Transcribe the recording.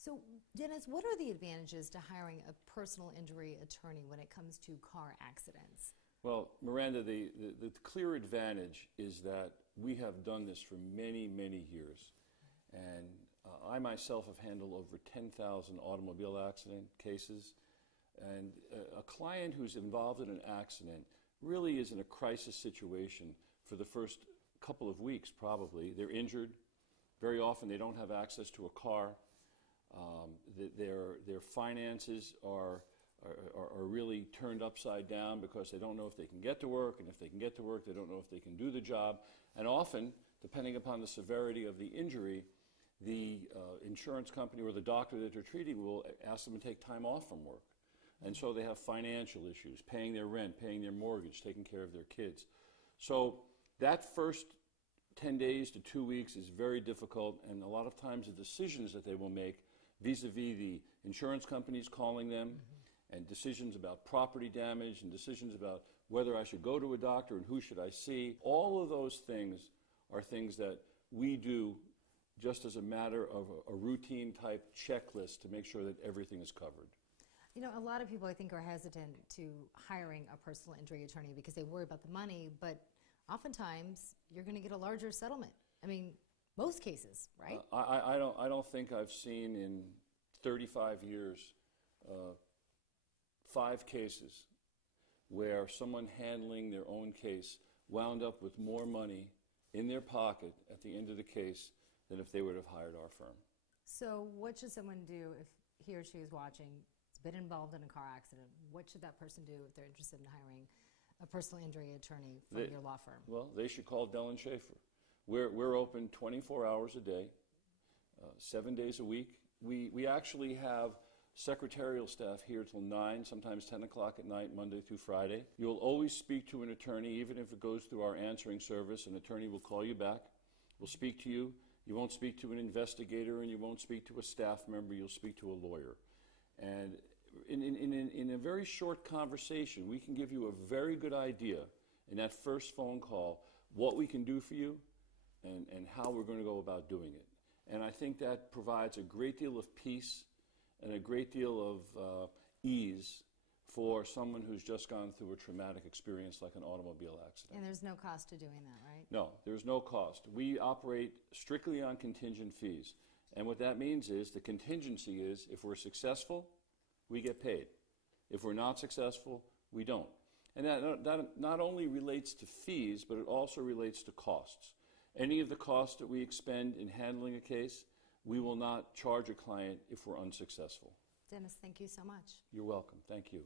So, Dennis, what are the advantages to hiring a personal injury attorney when it comes to car accidents? Well, Miranda, the clear advantage is that we have done this for many, many years. And I myself have handled over 10,000 automobile accident cases. And a client who's involved in an accident really is in a crisis situation for the first couple of weeks, probably. They're injured. Very often they don't have access to a car. Their finances are really turned upside down because they don't know if they can get to work, and if they can get to work, they don't know if they can do the job. And often, depending upon the severity of the injury, the insurance company or the doctor that they're treating will ask them to take time off from work. And so they have financial issues, paying their rent, paying their mortgage, taking care of their kids. So that first 10 days to 2 weeks is very difficult, and a lot of times the decisions that they will make vis-a-vis the insurance companies calling them, and decisions about property damage, and decisions about whether I should go to a doctor and who should I see. All of those things are things that we do just as a matter of a routine type checklist to make sure that everything is covered. You know, a lot of people, I think, are hesitant to hiring a personal injury attorney because they worry about the money, but oftentimes you're going to get a larger settlement. I mean, most cases, right? I don't think I've seen in 35 years 5 cases where someone handling their own case wound up with more money in their pocket at the end of the case than if they would have hired our firm. So what should someone do if he or she is watching, has been involved in a car accident? What should that person do if they're interested in hiring a personal injury attorney from your law firm? Well, they should call Dell & Schaefer. We're open 24 hours a day, 7 days a week. We actually have secretarial staff here till 9, sometimes 10 o'clock at night, Monday through Friday. You'll always speak to an attorney, even if it goes through our answering service. An attorney will call you back, will speak to you. You won't speak to an investigator, and you won't speak to a staff member. You'll speak to a lawyer. And in a very short conversation, we can give you a very good idea in that first phone call what we can do for you and how we're going to go about doing it. And I think that provides a great deal of peace and a great deal of ease for someone who's just gone through a traumatic experience like an automobile accident. And there's no cost to doing that, right? No, there's no cost. We operate strictly on contingent fees. And what that means is the contingency is if we're successful, we get paid. If we're not successful, we don't. And that not only relates to fees, but it also relates to costs. Any of the costs that we expend in handling a case, we will not charge a client if we're unsuccessful. Dennis, thank you so much. You're welcome. Thank you.